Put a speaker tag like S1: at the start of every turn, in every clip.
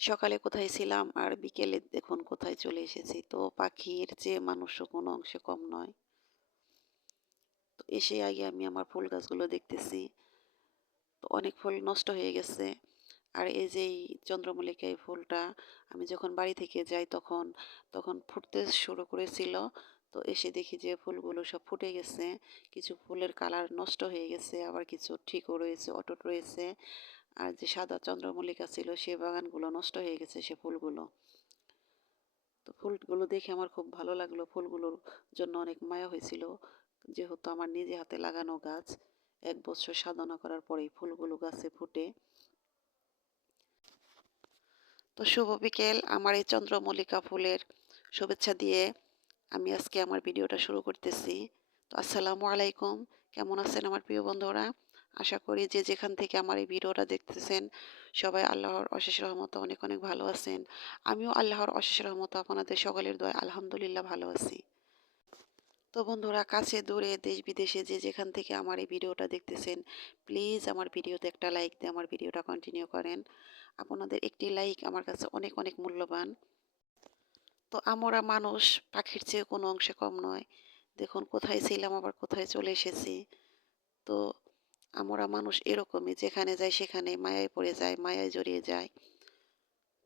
S1: সকালে কোথায় ছিলাম আর বিকেলে দেখুন কোথায় চলে এসেছি। তো পাখির যে মানুষও কোনো অংশে কম নয়। তো এসে আগে আমি আমার ফুল গাছগুলো দেখতেছি। তো অনেক ফুল নষ্ট হয়ে গেছে। আর এই যে চন্দ্রমল্লিকা এই ফুলটা আমি যখন বাড়ি থেকে যাই তখন তখন ফুটতে শুরু করেছিল। তো এসে দেখি যে ফুলগুলো সব ফুটে গেছে। কিছু ফুলের কালার নষ্ট হয়ে গেছে, আবার কিছু ঠিকও রয়েছে, অটুট রয়েছে। আর যে সাদা চন্দ্রমল্লিকা ছিল, সে বাগানগুলো নষ্ট হয়ে গেছে, সে ফুলগুলো। তো ফুলগুলো দেখে আমার খুব ভালো লাগল। ফুলগুলোর জন্য অনেক মায়া হয়েছিল। যেহেতু আমার নিজে হাতে লাগানো গাছ, এক বছর সাধনা করার পরেই ফুলগুলো গাছে ফুটে। তো শুভ বিকেল। আমার এই চন্দ্রমল্লিকা ফুলের শুভেচ্ছা দিয়ে আমি আজকে আমার ভিডিওটা শুরু করতেছি। তো আসসালামু আলাইকুম। কেমন আছেন আমার প্রিয় বন্ধুরা? আশা করি যে যেখান থেকে আমার এই ভিডিওটা দেখতেছেন, সবাই আল্লাহর অশেষ রহমত অনেক অনেক ভালো আছেন। আমিও আল্লাহর অশেষ রহমত আপনাদের সকলের দয় আলহামদুলিল্লাহ ভালো আছি। তো বন্ধুরা, কাছে দূরে দেশ বিদেশে যে যেখান থেকে আমার এই ভিডিওটা দেখতেছেন, প্লিজ আমার ভিডিওতে একটা লাইক দিয়ে আমার ভিডিওটা কন্টিনিউ করেন। আপনাদের একটি লাইক আমার কাছে অনেক অনেক মূল্যবান। তো আমরা মানুষ, পাখির চেয়ে কোনো অংশে কম নয়। দেখুন, কোথায় ছিলাম, আবার কোথায় চলে এসেছি। তো আমরা মানুষ এরকমই, যেখানে যাই সেখানে মায়ায় পড়ে যায়, মায়ায় জড়িয়ে যায়।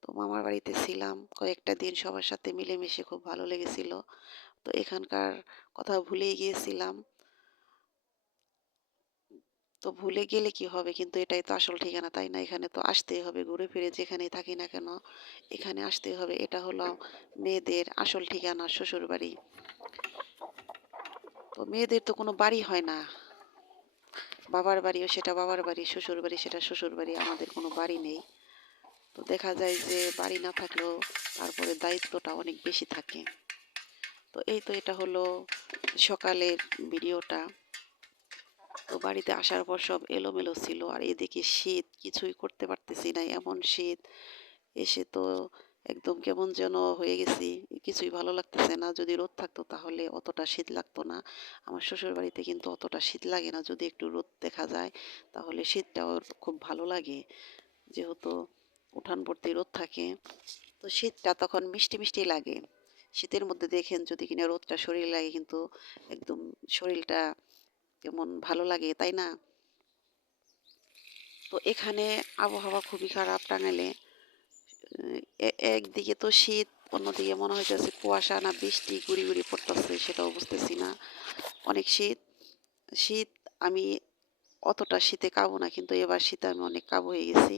S1: তো মামার বাড়িতে ছিলাম, কয়েকটা দিন সবার সাথে মিলেমিশে খুব ভালো লেগেছিল। তো এখানকার কথা ভুলেই গিয়েছিলাম। তো ভুলে গেলে কি হবে? কিন্তু এটাই তো আসল ঠিকানা, তাই না? এখানে তো আসতেই হবে, ঘুরে ফিরে যেখানেই থাকি না কেন, এখানে আসতেই হবে। এটা হলো মেয়েদের আসল ঠিকানা শ্বশুর বাড়ি তো মেয়েদের তো কোনো বাড়ি হয় না। বাবার বাড়িও সেটা বাবার বাড়ি, শ্বশুর বাড়ি সেটা শ্বশুর বাড়ি, আমাদের কোনো বাড়ি নেই। তো দেখা যায় যে বাড়ি না থাকলেও তারপরে দায়িত্বটা অনেক বেশি থাকে। তো এই তো এটা হলো সকালের ভিডিওটা। তো বাড়িতে আসার পর সব এলোমেলো ছিল, আর এদিকে শীত, কিছুই করতে পারতেছি না, এমন শীত। এসে তো একদম কেমন যেন হয়ে গেছি। কিছুই ভালো লাগতেছে না। যদি রোদ থাকতো তাহলে অতটা শীত লাগতো না। আমার শ্বশুর বাড়িতে কিন্তু অতটা শীত লাগে না। যদি একটু রোদ দেখা যায় তাহলে শীতটাও খুব ভালো লাগে। যেহেতু উঠান ভর্তি রোদ থাকে, তো শীতটা তখন মিষ্টি মিষ্টি লাগে। শীতের মধ্যে দেখেন যদি কিনা রোদটা শরীর লাগে কিন্তু একদম শরীরটা কেমন ভালো লাগে, তাই না? তো এখানে আবহাওয়া খুবই খারাপ টাঙ্গাইলে একদিকে তো শীত, অন্যদিকে মনে হইতেছে কুয়াশা না বৃষ্টি, গুড়ি গুড়ি পড়তেছে, সেটাও বুঝতেছি না। অনেক শীত শীত আমি অতটা শীতে কাবো না, কিন্তু এবার শীতে আমি অনেক কাবু হয়ে গেছি।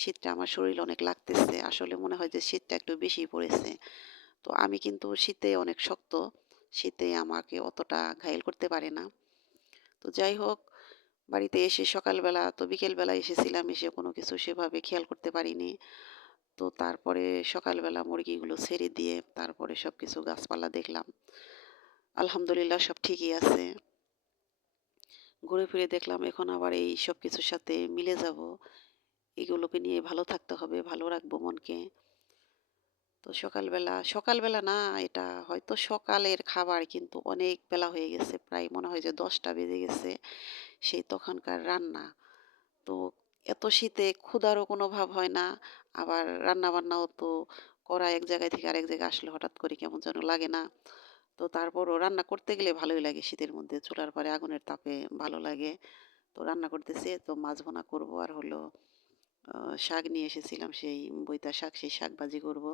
S1: শীতটা আমার শরীর অনেক লাগতেছে, আসলে মনে হয় যে শীতটা একটু বেশি পড়েছে। তো আমি কিন্তু শীতে অনেক শক্ত, শীতে আমাকে অতটা ঘায়েল করতে পারে না। তো যাই হোক, বাড়িতে এসে সকালবেলা তো বিকেলবেলা এসেছিলাম, এসে কোনো কিছু সেভাবে খেয়াল করতে পারিনি। তো তারপরে সকালবেলা মুরগিগুলো ছেড়ে দিয়ে তারপরে সব কিছু গাছপালা দেখলাম। আলহামদুলিল্লাহ সব ঠিকই আছে। ঘুরে ফিরে দেখলাম এখন আবার এই সব কিছুর সাথে মিলে যাব। এগুলোকে নিয়ে ভালো থাকতে হবে, ভালো রাখব মনকে। তো সকালবেলা সকালবেলা না, এটা হয়তো সকালের খাবার কিন্তু অনেক বেলা হয়ে গেছে, প্রায় মনে হয় যে দশটা বেজে গেছে, সেই তখনকার রান্না। তো এত শীতে ক্ষুধারও কোনো ভাব হয় না। আবার রান্না বান্নাও তো করা এক জায়গায় থেকে আরেক জায়গায় আসলে হঠাৎ করে কেমন যেন লাগে না। তো তারপরও রান্না করতে গেলে ভালোই লাগে শীতের মধ্যে, চুলার পরে আগুনের তাপে ভালো লাগে। তো রান্না করতেছে, তো মাছ ভোনা করব আর হলো শাক নিয়ে এসেছিলাম সেই বইতা শাক, সেই শাক ভাজি করব।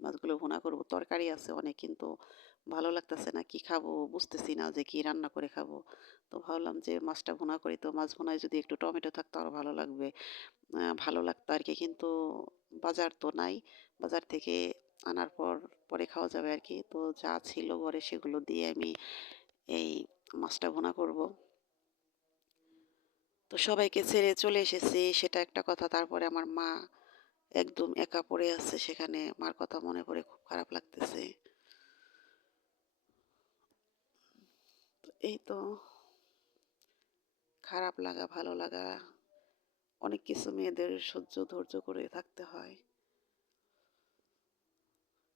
S1: মাছগুলো ভুনা করব। তরকারি আছে অনেক কিন্তু ভালো লাগতেছে না কি খাব বুঝতেছি না যে কি রান্না করে খাব। তো ভাবলাম যে মাছটা ভুনা করি তো মাছ ভুনায় যদি একটু টমেটো থাকতো আরও ভালো লাগবে। ভালো লাগতো আর কি কিন্তু বাজার তো নাই। বাজার থেকে আনার পর পরে খাওয়া যাবে আর কি তো যা ছিল ঘরে সেগুলো দিয়ে আমি এই মাছটা ভুনা করব। তো সবাইকে ছেড়ে চলে এসেছি সেটা একটা কথা। তারপরে আমার মা একদম একা পড়ে আছে সেখানে মার কথা মনে পড়ে খুব খারাপ লাগতেছে। এই তো খারাপ লাগা, ভালো লাগা, অনেক কিছু মেয়েদের সহ্য ধৈর্য করে থাকতে হয়।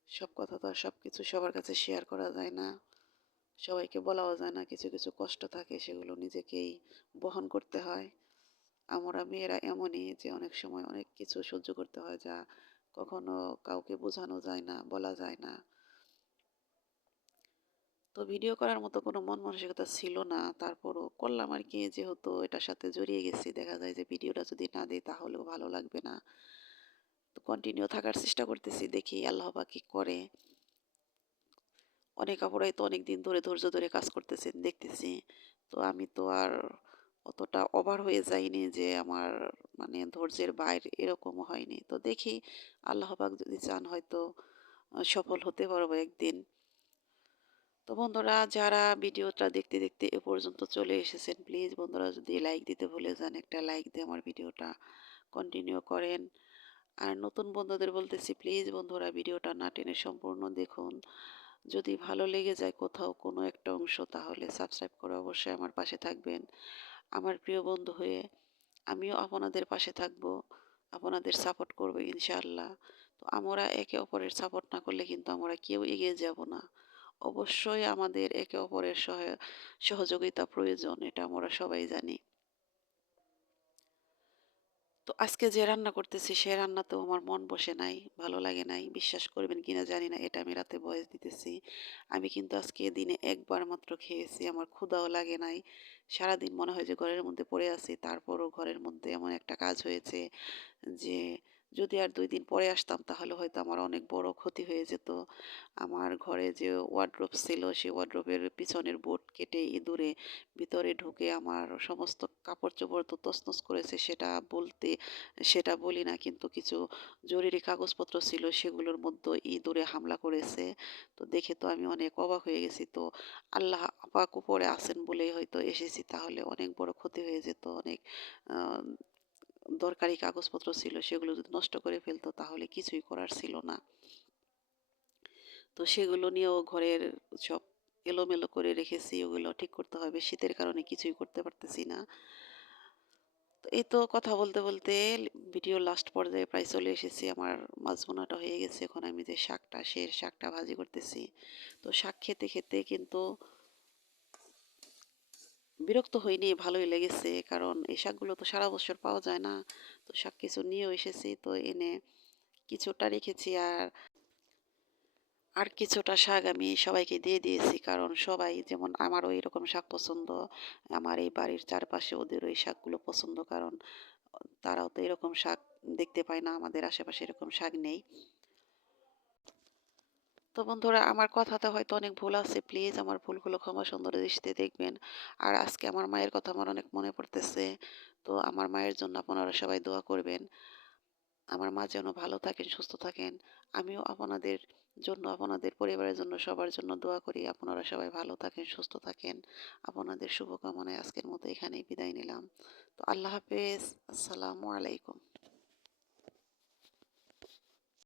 S1: সব কথা তো আর সব কিছু সবার কাছে শেয়ার করা যায় না। সবাইকে বলাও যায় না, কিছু কিছু কষ্ট থাকে, সেগুলো নিজেকেই বহন করতে হয়। আমরা মেয়েরা এমনই যে অনেক সময় অনেক কিছু সহ্য করতে হয় যা কখনো কাউকে বোঝানো যায় না, বলা যায় না। তো ভিডিও করার মতো কোনো মন মানসিকতা ছিল না। তারপরও করলাম আর কি যেহেতু এটার সাথে জড়িয়ে গেছি। দেখা যায় যে ভিডিওটা যদি না দিই তাহলেও ভালো লাগবে না। তো কন্টিনিউ থাকার চেষ্টা করতেছি, দেখি আল্লাহ পাক কি করে। অনেক আপুরাই তো অনেক দিন ধরে, ধৈর্য ধরে কাজ করতেছেন দেখতেছি। তো আমি তো আর অতটা ওভার হয়ে যাইনি যে আমার মানে ধৈর্যের বাইরে এরকম হয়নি। তো দেখি আল্লাহ পাক যদি চান হয়তো সফল হতে পারব একদিন। তো বন্ধুরা যারা ভিডিওটা দেখতে দেখতে এ পর্যন্ত চলে এসেছেন প্লিজ বন্ধুরা যদি লাইক দিতে ভুলে যান, একটা লাইক দিয়ে আমার ভিডিওটা কন্টিনিউ করেন। আর নতুন বন্ধুদের বলতেছি প্লিজ বন্ধুরা ভিডিওটা না টেনে সম্পূর্ণ দেখুন। যদি ভালো লেগে যায় কোথাও কোনো একটা অংশ, তাহলে সাবস্ক্রাইব করে অবশ্যই আমার পাশে থাকবেন। আমার প্রিয় বন্ধু হয়ে আমিও আপনাদের পাশে থাকব, আপনাদের সাপোর্ট করব ইনশাআল্লাহ। তো আমরা একে অপরের সাপোর্ট না করলে কিন্তু আমরা কেউ এগিয়ে যাব না। অবশ্যই আমাদের একে অপরের সহায় সহযোগিতা প্রয়োজন, এটা আমরা সবাই জানি। তো আজকে যে রান্না করতেছি, সে রান্নাতেও আমার মন বসে নাই, ভালো লাগে নাই, বিশ্বাস করবেন কিনা জানি না, এটা আমি রাতে বয়স দিতেছি। আমি কিন্তু আজকে দিনে একবার মাত্র খেয়েছি, আমার ক্ষুধাও লাগে নাই। সারাদিন মনে হয় যে ঘরের মধ্যে পড়ে আছি, তারপরও ঘরের মধ্যে এমন একটা কাজ হয়েছে যে যদি আর দুই দিন পরে আসতাম, তাহলে হয়তো আমার অনেক বড় ক্ষতি হয়ে যেত। আমার ঘরে যে ওয়ার্ড্রোব ছিল, সেই ওয়ার্ড্রোবের পিছনের বোর্ড কেটে ইঁদুরে ভিতরে ঢুকে আমার সমস্ত কাপড় চোপড় তো তছনছ করেছে, সেটা বলতে, সেটা বলি না, কিন্তু কিছু জরুরি কাগজপত্র ছিল, সেগুলোর মধ্যে ইঁদুরে হামলা করেছে। তো দেখে তো আমি অনেক অবাক হয়ে গেছি। তো আল্লাহ পাক উপরে আছেন বলেই হয়তো এসেছি, তাহলে অনেক বড় ক্ষতি হয়ে যেত, অনেক দরকারি কাগজপত্র ছিল সেগুলো যদি নষ্ট করে ফেলতো, তাহলে কিছুই করার ছিল না। তো সেগুলো নিয়েও ঘরের সব এলোমেলো করে রেখেছি, ওগুলো ঠিক করতে হবে। শীতের কারণে কিছুই করতে পারতেছি না। এই তো কথা বলতে বলতে ভিডিও লাস্ট পর্যায়ে প্রায় চলে এসেছি। আমার মাছ ভুনাটা হয়ে গেছে। এখন আমি যে শাকটা, সে শাকটা ভাজি করতেছি। তো শাক খেতে খেতে কিন্তু বিরক্ত হইনি, ভালোই লেগেছে। কারণ এই শাকগুলো তো সারা বছর পাওয়া যায় না। তো শাক কিছু নিয়েও এসেছি, তো এনে কিছুটা রেখেছি। আর আর কিছুটা শাক আমি সবাইকে দিয়ে দিয়েছি। কারণ সবাই যেমন আমারও এরকম শাক পছন্দ, আমার এই বাড়ির চারপাশে ওদের ওই শাকগুলো পছন্দ। কারণ তারাও তো এরকম শাক দেখতে পায় না, আমাদের আশেপাশে এরকম শাক নেই। তো বন্ধুরা, আমার কথাতে হয়তো অনেক ভুল আছে, প্লিজ আমার ভুলগুলো ক্ষমা সুন্দর দৃষ্টিতে দেখবেন। আর আজকে আমার মায়ের কথা আমার অনেক মনে পড়তেছে, তো আমার মায়ের জন্য আপনারা সবাই দোয়া করবেন। আমার মা যেন ভালো থাকেন, সুস্থ থাকেন। আমিও আপনাদের জন্য, আপনাদের পরিবারের জন্য, সবার জন্য দোয়া করি। আপনারা সবাই ভালো থাকেন, সুস্থ থাকেন। আপনাদের শুভকামনায় আজকের মতো এখানেই বিদায় নিলাম। তো আল্লাহ হাফেজ। আসসালামু আলাইকুম।